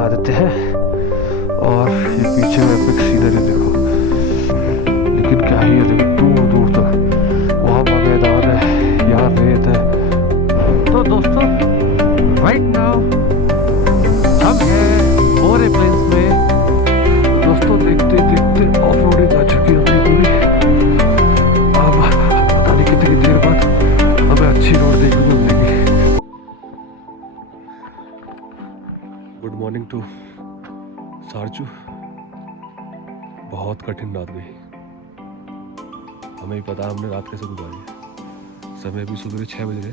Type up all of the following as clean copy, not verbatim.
लगा देते हैं और ये पीछे में एपिक सीनरी देखो, लेकिन क्या ही है, देखो दूर दूर तक वहाँ मैदान है, यहाँ रेत है। तो दोस्तों राइट नाउ हम हैं मोरे प्लेन्स में। दोस्तों देखते देखते ऑफ रोडिंग आ चुकी है अपनी पूरी। अब पता नहीं कितनी देर बाद हमें अच्छी रोड देखने को मिलेगी। Good morning to Sarchu. बहुत कठिन रात गई, हमें ही पता हमने रात कैसे गुजारी है। समय भी सुबह 6 बज रहे,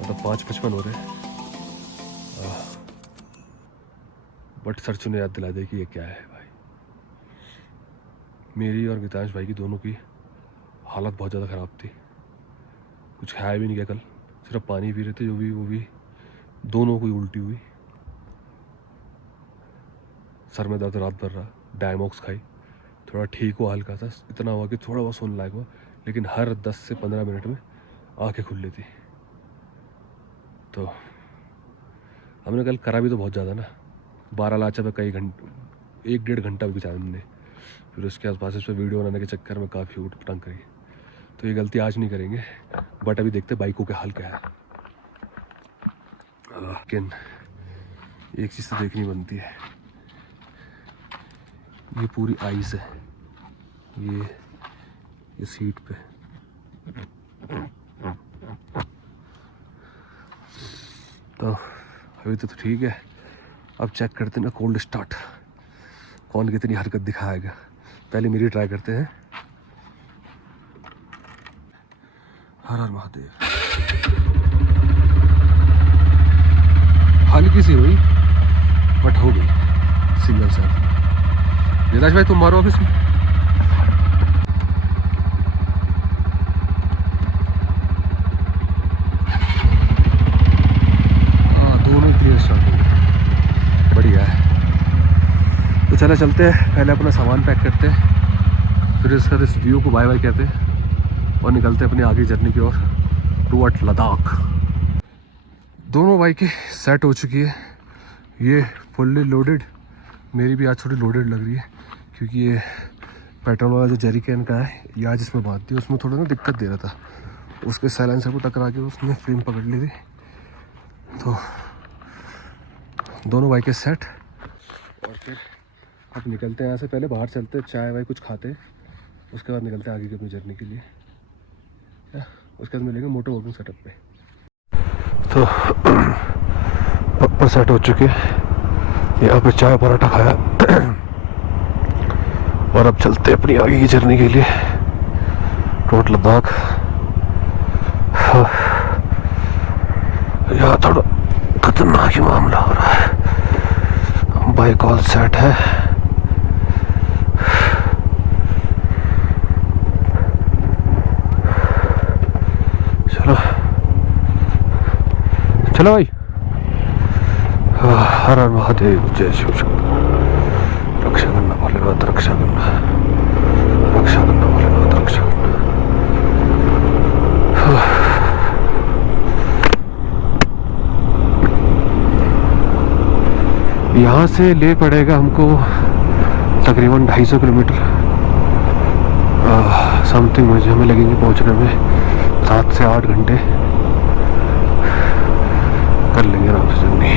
मतलब 5:55 हो रहे। बट सरचू ने याद दिला दिया कि ये क्या है भाई। मेरी और गीतांश भाई की दोनों की हालत बहुत ज़्यादा ख़राब थी। कुछ खाया भी नहीं गया कल, सिर्फ पानी पी रहे थे, वो भी दोनों को उल्टी हुई। सर में दर्द रात भर रहा, डायमॉक्स खाई, थोड़ा ठीक हुआ हल्का सा, इतना हुआ कि थोड़ा बहुत सोने लायक हुआ, लेकिन हर 10 से 15 मिनट में आंखें खुल लेती। तो हमने कल करा भी तो बहुत ज़्यादा ना, 12 लाचा पे कई घंटे, 1-1.5 घंटा बिताया हमने। फिर उसके आसपास इस पर वीडियो बनाने के चक्कर में काफ़ी उठ पटंग करी। तो ये गलती आज नहीं करेंगे, बट अभी देखते बाइकों के हाल क्या है। लेकिन एक चीज़ तो देखनी बनती है, ये पूरी आइस है ये सीट पे। तो अभी तो ठीक है, अब चेक करते हैं ना कोल्ड स्टार्ट कौन कितनी हरकत दिखाएगा। पहले मेरी ट्राई करते हैं। हर हर महादेव। हल्की सी हुई बट हो गई सिंगल साथ। निराश भाई तुम मारो अभी इसमें। हाँ दोनों क्लियर स्टार्ट हो गए, बढ़िया है। तो चले चलते हैं, पहले अपना सामान पैक करते हैं, फिर इसका इस व्यू को बाय बाय कहते हैं और निकलते हैं अपनी आगे जर्नी की ओर टूवर्ड लद्दाख। दोनों बाइकें सेट हो चुकी है, ये फुल्ली लोडेड, मेरी भी आज थोड़ी लोडेड लग रही है क्योंकि ये पेट्रोल वाला जो जेरी कैन का है या जिसमें बांधती है उसमें थोड़ा ना दिक्कत दे रहा था, उसके साइलेंसर को टकरा के उसने फ्रेम पकड़ ली थी। तो दोनों बाइकें सेट और फिर अब निकलते हैं यहाँ से। पहले बाहर चलते, चाय वाय कुछ खाते, उसके बाद निकलते हैं आगे की अपनी जर्नी के लिए। उसके बाद मिलेंगे मोटर वर्किंग सेटअप पे। तो प्रॉपर सेट हो चुके, यहाँ पे चाय पराठा खाया और अब चलते हैं अपनी आगे की जर्नी के लिए टूवर्ड लद्दाख। यहाँ थोड़ा खतरनाक ही मामला हो रहा है, बाइक ऑल सेट है। चलो भाई, हर हर महादेव, जय शिव शंकर। रक्षा करना भोलेनाथ, रक्षा करना, रक्षा करना भोलेनाथ, रक्षा करना। यहाँ से ले पड़ेगा हमको तकरीबन 250 किलोमीटर समथिंग। मुझे हमें लगेंगे पहुँचने में 7 से 8 घंटे, कर लेंगे आराम से जर्नी।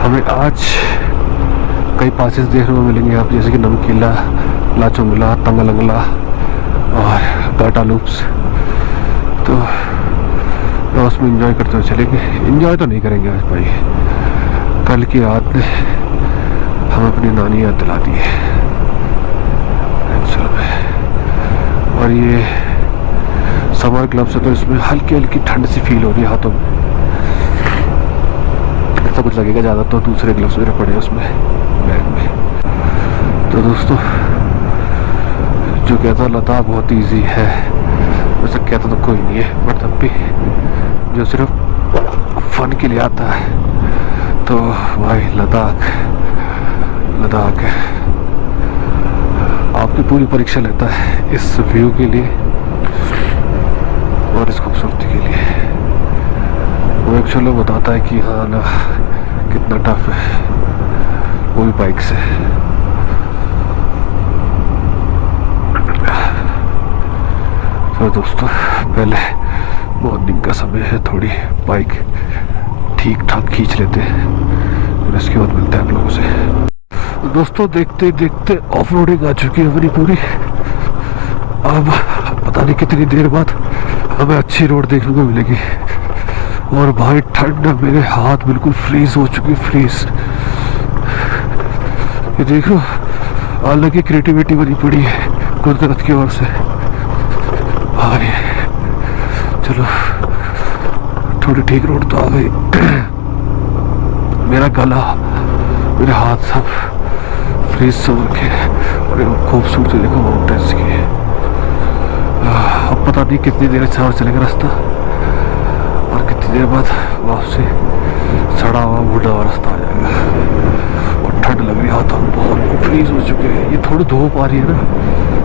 हमें आज कई पासेस देखने को मिलेंगे यहाँ पे, जैसे कि नमकीला, लाचोंगला, तंगलंगला और गाटा लूप्स। तो उसमें एंजॉय करते हुए चलेंगे। एंजॉय तो नहीं करेंगे आज भाई, कल की रात ने हमें अपनी नानी याद दिला दी है। और ये समर ग्लव्स है तो इसमें हल्की हल्की ठंड सी फील हो रही है हाथों में। ऐसा कुछ लगेगा ज़्यादा तो दूसरे ग्लव्स मेरे पड़े उसमें बैग में। तो दोस्तों जो कहता लद्दाख बहुत इजी है, वैसे कहता तो कोई नहीं है, बट तब भी जो सिर्फ फन के लिए आता है तो भाई लद्दाख है। आपकी पूरी परीक्षा लेता है इस व्यू के लिए और इस खूबसूरती के लिए। वो एक्चुअली बताता है कि हाँ ना कितना टफ है, वो भी बाइक से। तो दोस्तों पहले मॉर्निंग का समय है, थोड़ी बाइक ठीक ठाक खींच लेते हैं, फिर इसके बाद मिलते हैं आप लोगों से। तो दोस्तों देखते देखते ऑफ रोडिंग आ चुकी है अपनी पूरी। अब पता नहीं कितनी देर बाद हमें अच्छी रोड देखने को मिलेगी। और भाई ठंड, मेरे हाथ बिल्कुल फ्रीज हो चुके, फ्रीज। ये देखो अलग ही क्रिएटिविटी बनी पड़ी है कुदरत की ओर से। भाई चलो थोड़ी ठीक रोड तो आ गई। मेरा गला, मेरे हाथ सब फ्रीज से हो रखे। और खूबसूरती देखो माउंटेन्स की। अब पता नहीं कितनी देर अच्छा चलेगा रास्ता, और कितनी देर बाद वापसी सड़ा हुआ बूढ़ा हुआ रास्ता आ जाएगा। और ठंड लग रही है, हाथों में बहुत फ्रीज हो चुके हैं। ये थोड़ी धूप आ रही है ना,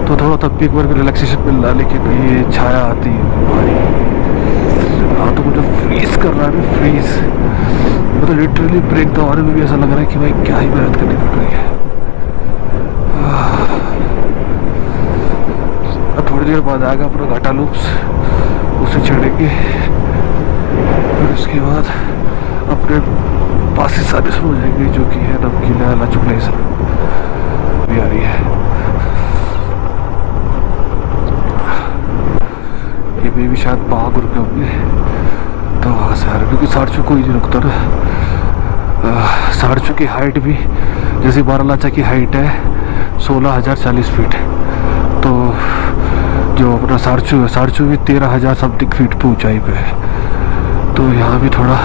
तो थोड़ा तब भी एक बार रिलैक्सेशन मिल रहा है, लेकिन ये छाया आती है भाई, हाथों को जो फ्रीज कर रहा है, फ्रीज मतलब लिटरली ब्रेक दबाने में भी ऐसा लग रहा है कि भाई क्या ही मेहनत करनी पड़ रही है। थोड़ी देर बाद आएगा अपना घाटा लूप्स, उसे चढ़ेंगे, फिर उसके बाद अपने पास ही सारे शुरू हो जाएंगे, जो कि है नमकीना लाचुकला भी आ रही है। ये भी शायद बाग रुके होंगे, तो वहाँ से आ रहे, क्योंकि सारचू कोई नहीं रुकता ना। सारचू की हाइट भी जैसे बारालाचा की हाइट है 16,040 फीट, तो जो अपना सारचू है, सारचू भी 13,000 समथिंग फीट पर ऊंचाई पे है। तो यहाँ भी थोड़ा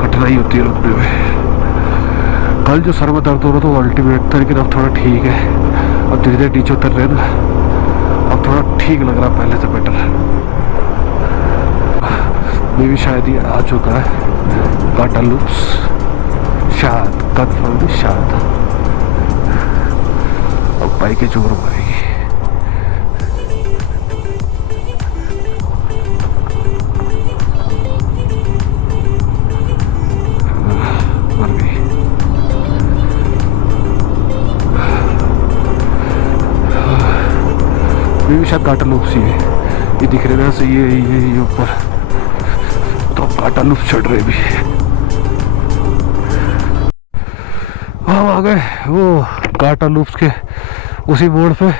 कठिनाई होती है रुकने में। कल जो सर में दर्द हो रहा था वो अल्टीमेट था, लेकिन अब थोड़ा ठीक है। अब धीरे धीरे नीचे उतर रहे हैं ना, अब थोड़ा ठीक लग रहा, पहले से बेटर। मे भी शायद ये आ चुका है घाटा लूप्स, शायद कन्फर्म नहीं, शायद। अब बाइकें जोर मारेगी। भी शायद घाटा लूप्स ही है, ये दिख रहे ना, सही है ये ऊपर, तो अब घाटा लूप्स चढ़ रहे भी। हम आ गए वो घाटा लूप्स के उसी मोड़ पे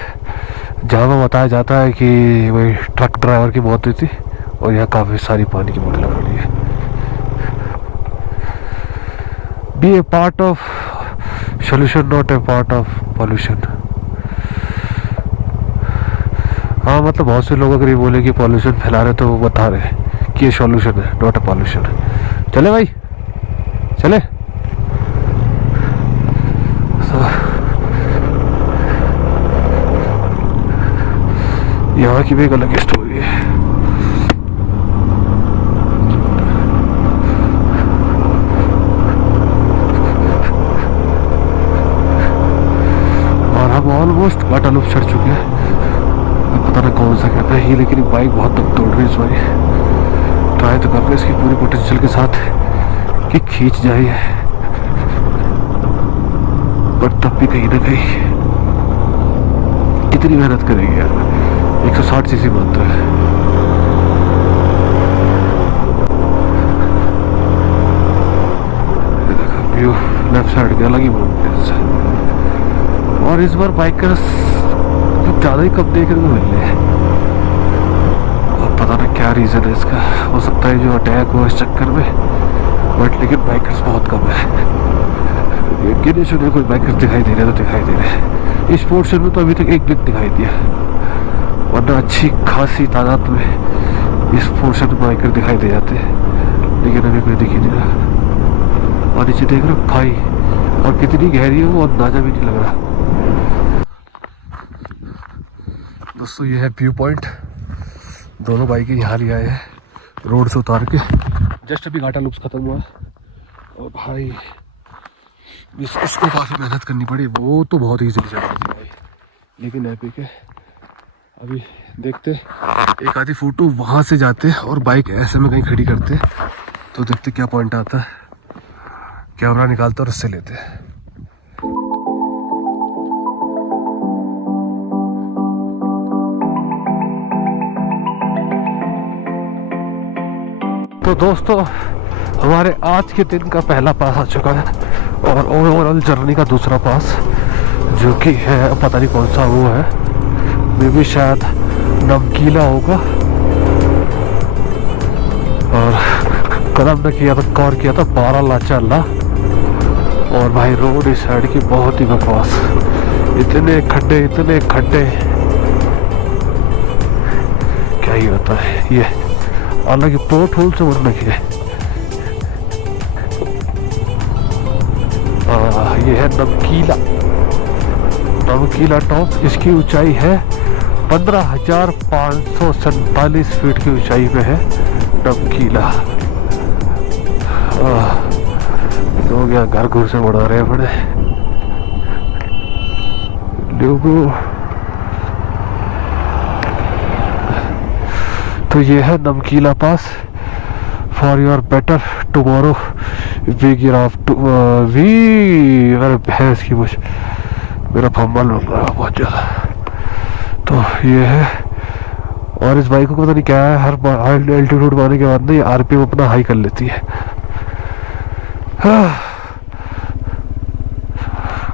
जहाँ पर बताया जाता है कि वही ट्रक ड्राइवर की मौत हुई थी, और यहाँ काफ़ी सारी पानी की बोतलें पड़ी है। Be a part of solution, not a part of pollution. हाँ मतलब बहुत से लोग अगर ये बोले कि पॉल्यूशन फैला रहे, तो वो बता रहे कि ये सॉल्यूशन है, नॉट अ पॉल्यूशन। चले भाई चले। यहाँ की भी एक अलग स्टोरी है। और हम ऑलमोस्ट घाटा लूप चढ़ चुके हैं। पता नहीं कौन सा कहता है ये, लेकिन बाइक बहुत दम तोड़ रही है इस बार। ट्राई तो कर रहे इसकी पूरी पोटेंशियल के साथ कि खींच जाए, पर तब भी कहीं ना कहीं कितनी मेहनत करेगी यार। 160 सीसी बनता है। देखो व्यू लेफ्ट साइड के अलग ही माउंटेन्स है। और इस बार बाइकर्स ज़्यादा ही कम देखने को मिल रहे हैं, और पता नहीं क्या रीज़न है इसका। हो सकता है जो अटैक हो इस चक्कर में, बट लेकिन बाइकर्स बहुत कम है। गिने चुने कोई बाइकर्स दिखाई दे रहे तो दिखाई दे रहे हैं। इस पोर्शन में तो अभी तक एक भी दिखाई दिया, वरना अच्छी खासी तादाद में इस पोर्शन में बाइकर दिखाई दे जाते हैं, लेकिन अभी कोई दिख ही नहीं रहा। और नीचे देख रहे हो खाई, और कितनी गहरी है वो अंदाजा भी नहीं लग रहा। दोस्तों ये है व्यू पॉइंट, दोनों बाइकें यहाँ ले आए हैं रोड से उतार के। जस्ट अभी घाटा लूप्स खत्म हुआ, और भाई इसको काफ़ी मेहनत करनी पड़ी। वो तो बहुत ईजीली चढ़ गई भाई, लेकिन एपिक है। अभी देखते एक आधी फोटो वहाँ से जाते और बाइक ऐसे में कहीं खड़ी करते, तो देखते क्या पॉइंट आता है, कैमरा निकालते और उससे लेते हैं। तो दोस्तों हमारे आज के दिन का पहला पास आ चुका है और ओवरऑल जर्नी का दूसरा पास, जो कि है पता नहीं कौन सा वो है, मे भी शायद नमकीला होगा। और कदम ने किया था, कवर किया था 12 लाचा अल्लाह। और भाई रोड इस साइड की बहुत ही बकवास, इतने खड्डे क्या ही होता है ये, हालांकि पोर्ट होल से बनने की है। ये है नमकीला टॉप। इसकी ऊंचाई है 15,547 फीट की ऊंचाई पे है नमकीला। लोग यहाँ घर घुर से उड़ा रहे हैं बड़े लोगों। तो ये है नमकीला पास। For your better tomorrow we गिर ऑफ वी, अरे भैंस की मुझ मेरा फंबल बन रहा है बहुत ज़्यादा। तो ये है, और इस बाइक को पता नहीं क्या है, हर एल्टीट्यूड पाने के बाद ना ये आरपीएम अपना हाई कर लेती है।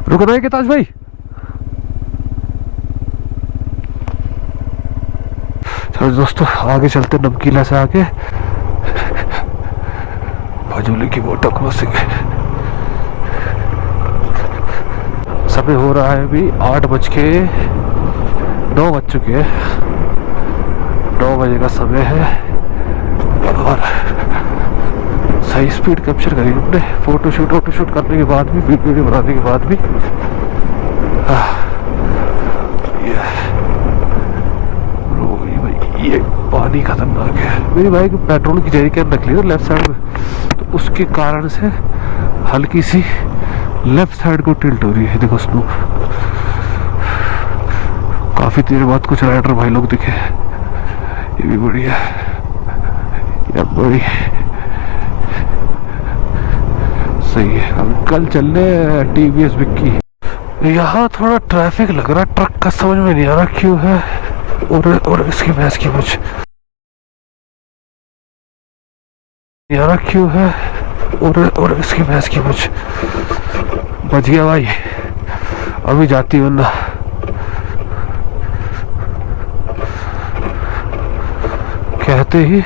रुको ना ताज भाई, चलो दोस्तों आगे चलते, नमकीला से आगे भजोली की वाटर क्रॉसिंग है। समय हो रहा है अभी 8:09 बज चुके हैं, 9 बजे का समय है। और सही स्पीड कैप्चर करी हमने, फोटोशूट करने के बाद भी, वीडियो बनाने के बाद भी। ये पानी खतरनाक है। मेरी बाइक पेट्रोल की जरिए रख ली ना लेफ्ट साइड में, तो उसके कारण से हल्की सी लेफ्ट साइड को टिल्ट हो रही है। देखो स्नूप, काफी देर बाद कुछ राइडर भाई लोग दिखे, ये भी बढ़िया या बड़ी सही है। अंकल चलने टीवीएस बिक्की। यहाँ थोड़ा ट्रैफिक लग रहा, ट्रक का समझ में नहीं आ रहा क्यों है। और इसकी भैंस की मुझ यार क्यों है। और इसकी भैंस की मुझ बच गया भाई, अभी जाती वरना कहते ही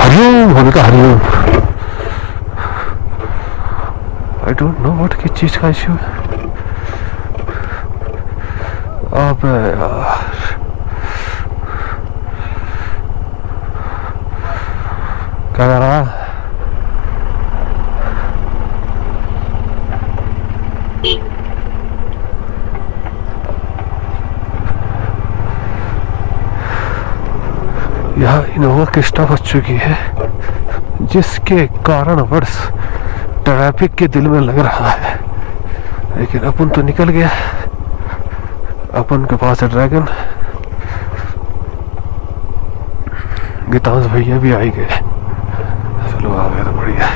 हरिओम बोले तो Hariom. I don't know what किस चीज का इश्यू है। अबे यार क्या कर रहा है? यहाँ इनोवा क्रिस्टा फंस चुकी है, जिसके कारण वर्ष ट्रैफिक के दिल में लग रहा है। लेकिन अपन तो निकल गया, अपन के पास है ड्रैगन। गीतांश भैया भी आई गए, चलो आ गए तो बढ़िया।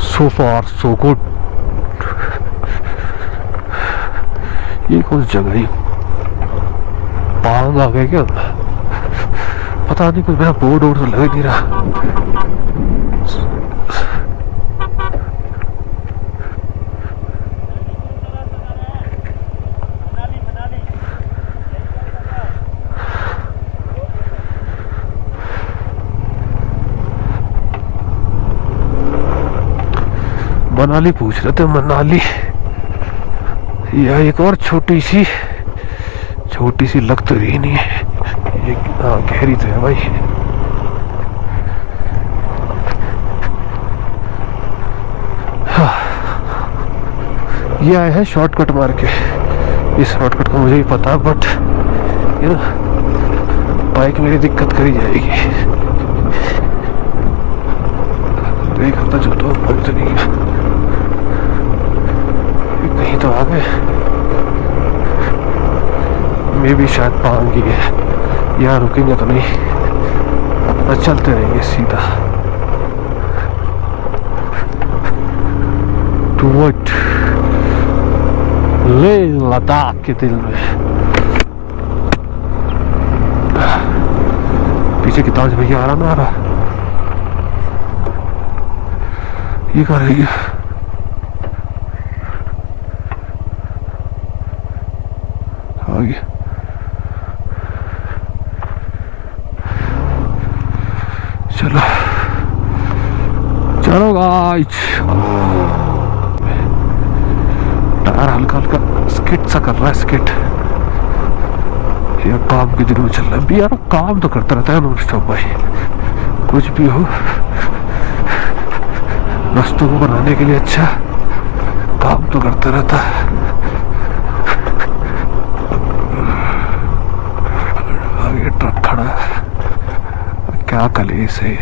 सो फार सो गुड। ये कौन सी जगह है? पांग आ गए क्या? पता नहीं, कुछ मेरा बोर्ड वोर्ड तो लग नहीं रहा। मनाली पूछ रहे थे, मनाली या एक और छोटी सी लग तो रही नहीं है ये। गहरी तो है भाई। ये आए हैं शॉर्टकट मार के। इस शॉर्टकट का मुझे ही पता, बट ये बाइक मेरी दिक्कत करी जाएगी। देखा था जो तो अभी तो नहीं गया, कहीं तो आ गए। मे भी शायद पांगी है, यहाँ रुकेंगे तो नहीं। बस चलते रहेंगे सीधा टुवर्ड लेह लद्दाख के दिल में। पीछे किताब भैया आ रहा ना आ रहा, ये कर रही है। आगे चलो चलो गाइस, टायर हल्का हल्का स्किट सा कर रहा है, स्किट। ये काम के दिनों में चल रहा है यार, काम तो करता रहता है नॉन स्टॉप भाई, कुछ भी हो रास्तों को बनाने के लिए अच्छा काम तो करता रहता है। आगे ट्रक खड़ा है, क्या कलेस है।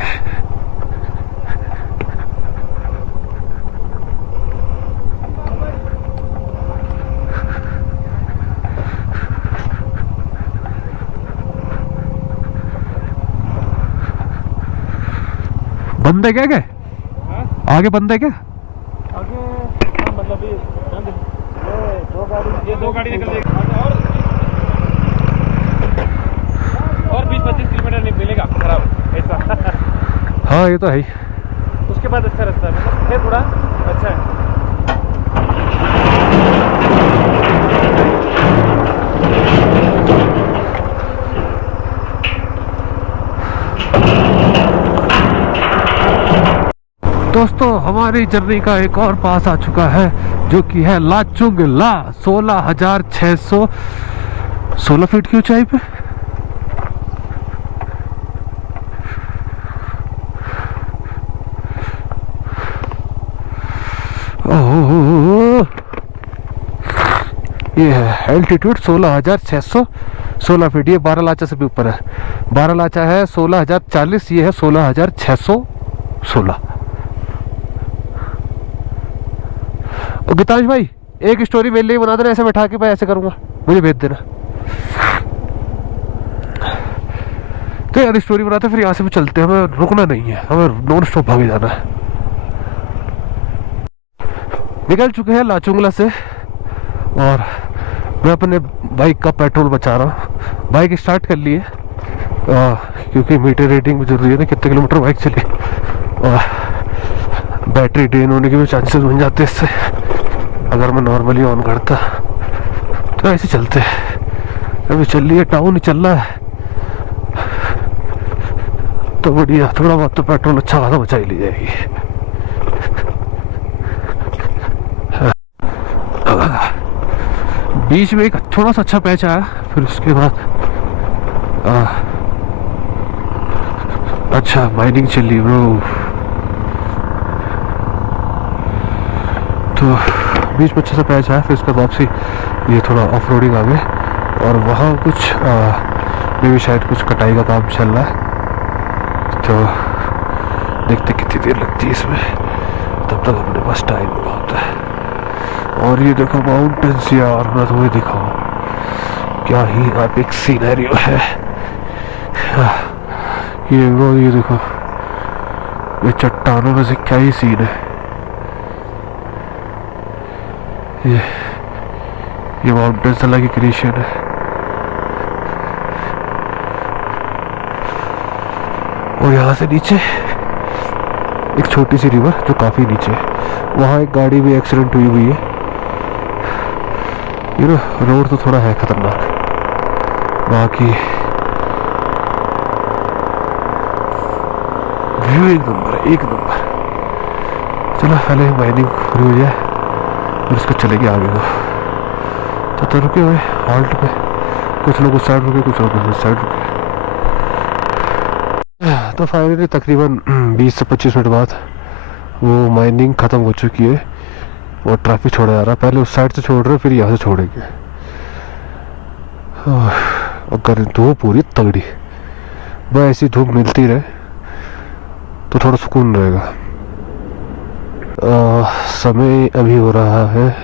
बंद है क्या गए? आगे बंद है क्या? आगे मतलब ये दो गाड़ी निकल जाएगी और 20-25 किलोमीटर नहीं मिलेगा खराब ऐसा। हाँ ये तो है ही। उसके बाद अच्छा रास्ता है थोड़ा अच्छा है। दोस्तों हमारी जर्नी का एक और पास आ चुका है, जो कि है लाचुंग ला। 16,616 फीट की ऊंचाई पे। ओह, ये है एल्टीट्यूड 16,616 फीट। ये 12 लाचा से भी ऊपर है। 12 लाचा है 16,040, ये है 16,616। गीतांश भाई एक स्टोरी मेरे लिए बना देना, ऐसे बैठा के मैं ऐसे करूंगा, मुझे भेज देना। तो यार स्टोरी बनाते फिर यहाँ से भी चलते हैं, हमें रुकना नहीं है, हमें नॉन स्टॉप भागे जाना है। निकल चुके हैं लाचुंगला से और मैं अपने बाइक का पेट्रोल बचा रहा हूँ। बाइक स्टार्ट कर ली है क्योंकि मीटर रेटिंग भी जरूरी है ना, कितने किलोमीटर बाइक चली, और बैटरी ड्रेन होने के भी चांसेस बन जाते हैं इससे अगर मैं नॉर्मली ऑन करता। तो ऐसे चलते हैं, अभी चल रही है, टाउन ही चल रहा है तो बढ़िया, थोड़ा बहुत तो पेट्रोल अच्छा खासा बचा ही ली जाएगी। बीच में एक थोड़ा सा अच्छा पैच आया, फिर उसके बाद अच्छा माइनिंग चली ब्रो, तो बीच में अच्छा सा पैच आया, फिर उसके बाद वापसी ये थोड़ा ऑफ रोडिंग आ गए, और वहाँ कुछ में भी शायद कुछ कटाई का काम चल रहा है, तो देखते कितनी देर लगती है इसमें, तब तक अपने पास टाइम बहुत है। और ये देखो माउंटेन्स यार, मैं तुम्हें दिखाऊं क्या ही एपिक सीनरियो है। ये देखो, ये चट्टानों में से क्या ही सीन है। ये माउंटेन्स अलग ही क्रिएशन है। और यहाँ से नीचे एक छोटी सी रिवर जो काफी नीचे है, वहाँ एक गाड़ी भी एक्सीडेंट हुई है। ये ना रोड तो थोड़ा है खतरनाक, बाकी व्यू एक नंबर है, एक नंबर। चलो पहले माइनिंग पूरी हो जाए फिर उसको चलेंगे आगे को। तो रुके हुए हॉल्ट पे, कुछ लोग उस साइड रुके, कुछ लोग उस साइड रुके। तो फाइनली तकरीबन 20 से 25 मिनट बाद वो माइनिंग ख़त्म हो चुकी है और ट्रैफिक छोड़ा जा रहा है। पहले उस साइड से छोड़ रहे, फिर यहाँ से छोड़ेंगे। अगर धूप पूरी तगड़ी, बस ऐसी धूप मिलती रहे तो थोड़ा सुकून रहेगा। समय अभी हो रहा है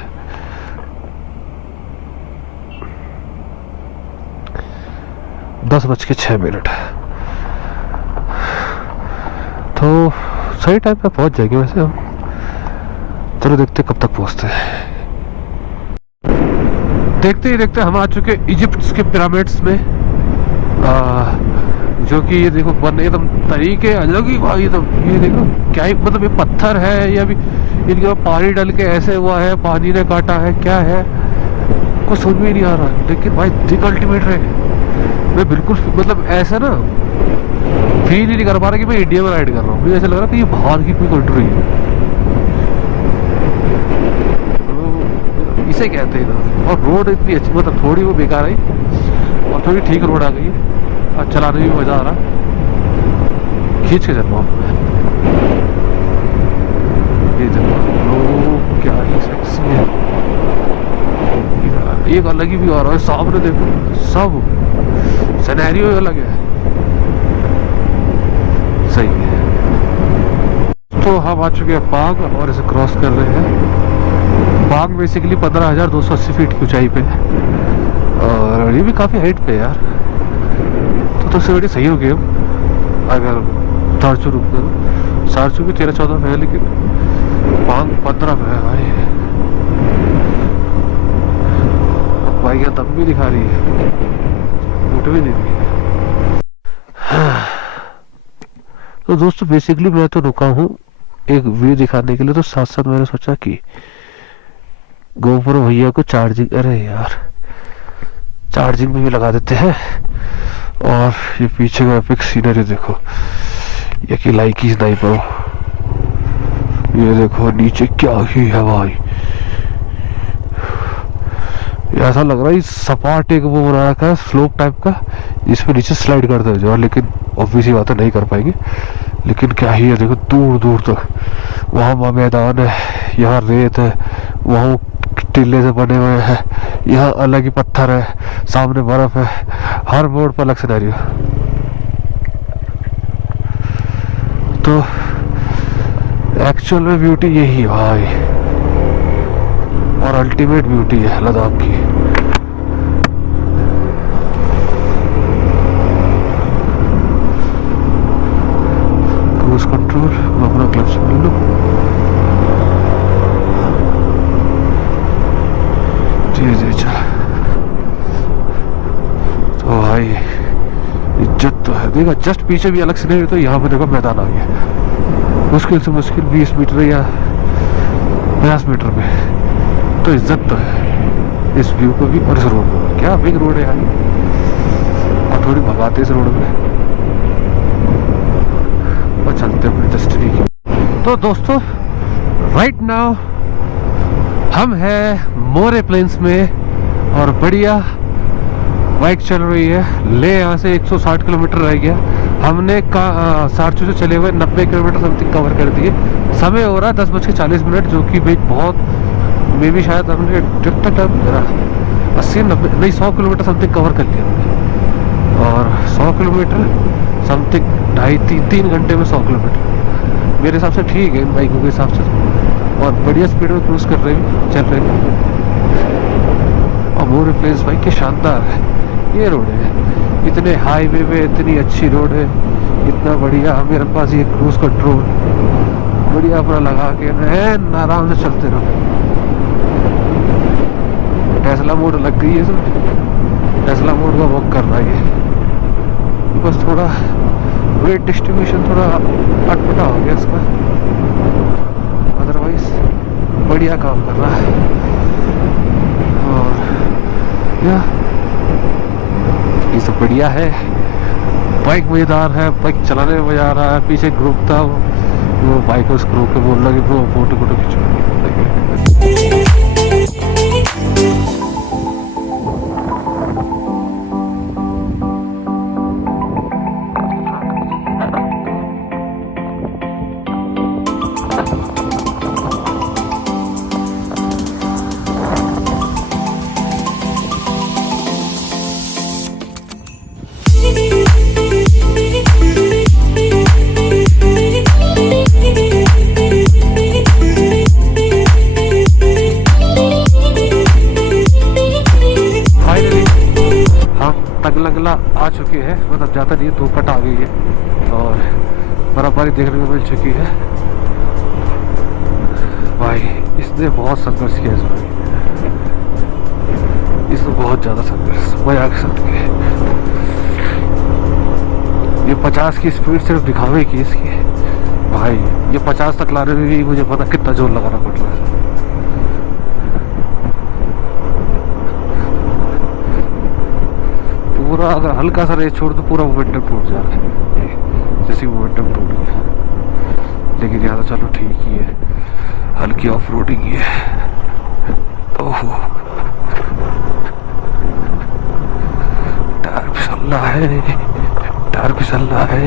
10:06। तो सही टाइम पे पहुंच जाएंगे वैसे हम। चलो देखते कब तक पहुंचते हैं। देखते ही देखते हम आ चुके इजिप्ट के पिरामिड्स में, जो कि ये देखो बन एकदम तरीके अलग ही भाई एकदम। ये देखो क्या ही मतलब ये पत्थर है या भी इनके ऊपर पानी डाल के ऐसे हुआ है, पानी ने काटा है, क्या है कुछ समझ में ही नहीं आ रहा। लेकिन भाई दिख अल्टीमेट है। मैं बिल्कुल मतलब ऐसा ना फील ही नहीं कर पा रहा कि मैं इंडिया में राइड कर रहा हूँ। मुझे ऐसा लग रहा है कि ये बाहर की कोई कंट्री है। तो इसे कहते हैं ना। और रोड इतनी अच्छी, मतलब थोड़ी वो बेकार आई और थोड़ी ठीक रोड आ गई है और चलाने में भी मज़ा आ रहा। खींच के चल रहा हूँ ये जगह, क्या ही सेक्सी है। एक अलग ही भी आ रहा है सामने देखो, सब सिनेरियो अलग है। सही है। तो हम आ चुके हैं पाग और इसे क्रॉस कर रहे हैं। पाग बेसिकली 15,280 फीट की ऊंचाई पे है और ये भी काफ़ी हाइट पे है यार। तो उससे बड़ी सही हो गई अगर सारचू रुक कर। सारचू भी 13-14 पे है लेकिन पाग 15 पे है भाई। भाई क्या दम भी दिखा रही है, उठ भी नहीं रही। तो दोस्तों बेसिकली मैं तो रुका हूँ एक व्यू दिखाने के लिए, तो साथ साथ मैंने सोचा कि गोप्रो भैया को चार्जिंग, अरे यार चार्जिंग में भी लगा देते हैं। और ये पीछे का एपिक सीनरी देखो, ये कि लाइक ही नहीं पाओ। ये देखो नीचे क्या ही है भाई, ऐसा लग रहा है सपाट एक वो बना रखा है स्लोप टाइप का, जिसपे नीचे स्लाइड कर दे जाओ। लेकिन ऑब्वियसली बातें नहीं कर पाएंगे। लेकिन क्या ही है देखो दूर दूर तक। वहाँ मैदान है, यहाँ रेत है, वहाँ टीले से बने हुए हैं, यहाँ अलग ही पत्थर है, सामने बर्फ है। हर मोड़ पर अलग सिनेरियो। तो एक्चुअल में ब्यूटी यही है भाई, और अल्टीमेट ब्यूटी है लद्दाख की। क्रूज कंट्रोल अपना क्लच मिल लो। जी जी चल। तो भाई इज्जत तो है। देखा जस्ट पीछे भी अलग सिनेरियो, तो यहाँ पे देखो मैदान आ गया। मुश्किल से मुश्किल 20 मीटर या 50 मीटर में। तो इज्जत तो है इस व्यू को भी और इस रोड को। क्या बिग रोड है यार, और थोड़ी भगाते इस रोड में और चलते अपनी डेस्टिनी की। तो दोस्तों राइट नाउ हम हैं मोरे प्लेन्स में और बढ़िया बाइक चल रही है। ले यहाँ से 160 किलोमीटर रह गया। हमने सारचू से चले हुए 90 किलोमीटर समथिंग कवर कर दिए। समय हो रहा है 10:40, जो कि भाई बहुत मे भी शायद हमने 80 90 नहीं 100 किलोमीटर समथिंग कवर कर लिया हमने। और 100 किलोमीटर समथिंग 2.5-3 घंटे में 100 किलोमीटर मेरे हिसाब से ठीक है इन बाइकों के हिसाब से। और बढ़िया स्पीड में क्रूज कर रहे हैं, चल रहे हैं। और मोरे प्लेन्स भाई के शानदार है। ये रोड है, इतने हाईवे में इतनी अच्छी रोड है, इतना बढ़िया। मेरे पास ये क्रूज कंट्रोल बढ़िया अपना लगा के आराम से चलते रहो। टेस्ला मोड लग गई है इसमें, टेस्ला मोड का वर्क कर रहा है ये। बस थोड़ा वेट डिस्ट्रीब्यूशन थोड़ा अटपटा हो गया इसका, अदरवाइज बढ़िया काम कर रहा है। और ये सब बढ़िया है। बाइक मजेदार है, बाइक चलाने में मजा आ रहा है। पीछे ग्रुप था, वो बाइक उस ग्रुप के बोल रहा कि ब्रो फोटो खिंचो। तगलगला आ चुके हैं, मतलब ज़्यादा नहीं, 2 कट आ गई है। और बर्फबारी देखने को मिल चुकी है भाई। इसने बहुत संघर्ष किया इस बार, इसने बहुत ज़्यादा संघर्ष मजा के साथ किया। ये 50 की स्पीड सिर्फ दिखावे की इसकी भाई। ये 50 तक लाने में भी मुझे पता कितना जोर लगाना पड़ रहा है। पूरा अगर हल्का सा रेस छोड़ तो पूरा मोमेंटम टूट जा रहा है, जैसे मोमेंटम टूट गया। लेकिन यहाँ तो चलो ठीक ही है, हल्की ऑफ रोडिंग ही है। ओहो टायर फिसल रहा है, टायर फिसल रहा है।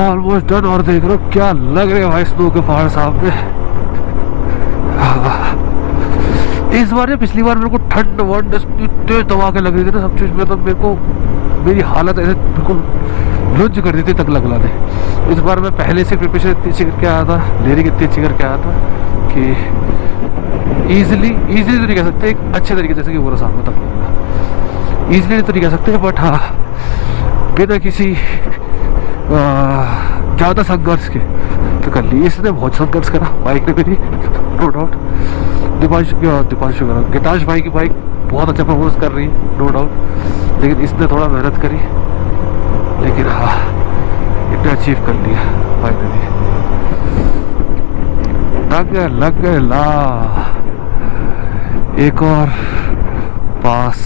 Almost done. और देख रहे हो क्या लग रहे हैं भाई स्नो के पहाड़ सामने। इस बार या पिछली बार मेरे को ठंड वंड तेज दबा के लग रही थी ना सब चीज में, तो मेरे को मेरी हालत ऐसे बिल्कुल लुंज कर दी थी तक लगला दे। इस बार मैं पहले से प्रिपरेशन इतनी अच्छी करके आया था, लेरिंग इतनी अच्छी करके आया था कि ईजिली तो नहीं कह सकते, एक अच्छे तरीके से, जैसे कि पूरा सामने तक लगला ईजिली तो नहीं कह सकते, बट हाँ बिना किसी ज़्यादा संघर्ष के तो कर ली। इसने बहुत संघर्ष करा बाइक ने मेरी, नो डाउट। दीपांशु करा गिताश भाई की बाइक बहुत अच्छा परफॉर्मेंस कर रही है, नो डाउट, लेकिन इसने थोड़ा मेहनत करी। लेकिन हाँ इतना अचीव कर लिया फाइनली। लग ला एक और पास,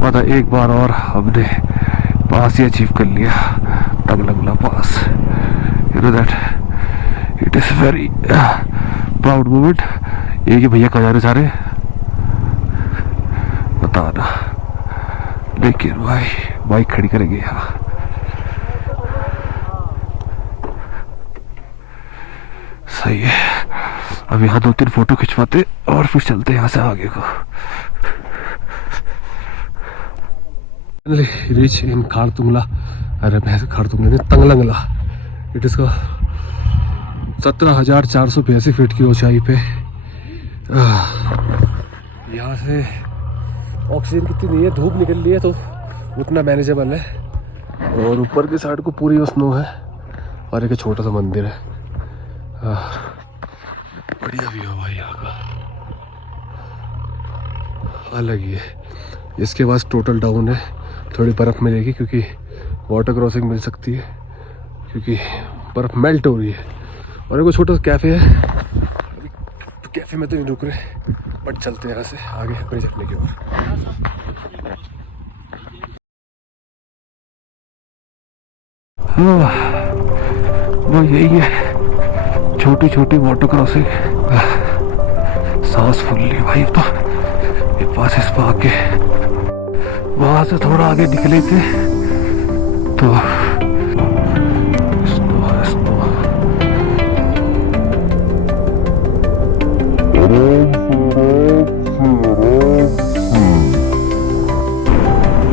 मतलब एक बार और हमने पास ही अचीव कर लिया। तक लगला पास, you know that it is very proud moment. ये कि भैया कहाँ जा रहे सारे बता ना, लेकिन भाई बाइक खड़ी करेंगे यहाँ। सही है, अब यहाँ 2-3 फोटो खिंचवाते और फिर चलते यहाँ से आगे को। रीच इन खारतुंगला, अरे भैंस खारतुंगला तंगलंगला। इट इसका 17,482 फीट की ऊंचाई पे। यहाँ से ऑक्सीजन कितनी नहीं है, धूप निकल रही है तो उतना मैनेजेबल है। और ऊपर की साइड को पूरी स्नो है और एक छोटा सा मंदिर है। बढ़िया व्यू है भाई यहाँ का, अलग ही है। इसके पास टोटल डाउन है, थोड़ी बर्फ़ मिलेगी क्योंकि वाटर क्रॉसिंग मिल सकती है क्योंकि बर्फ़ मेल्ट हो रही है। और एक छोटा सा कैफ़े है, अभी तो कैफ़े में तो नहीं रुक रहे, बट चलते हैं यहाँ से आगे अपने झरने की ओर। हाँ वो यही है, छोटी छोटी वाटर क्रॉसिंग। सांस फूल ली भाई। तो ये पास इस पर आके वहां से थोड़ा आगे निकले थे तो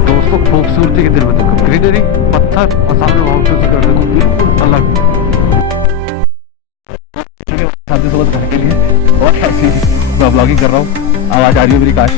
दोस्तों खूबसूरती के दिल में देखो, ग्रीनरी, पत्थर और सामने माउंटेन्स का देखो बिल्कुल अलग। शादी सुबह घर के लिए और ऐसी मैं ब्लॉगिंग कर रहा हूँ, आवाज आ रही है मेरी काश।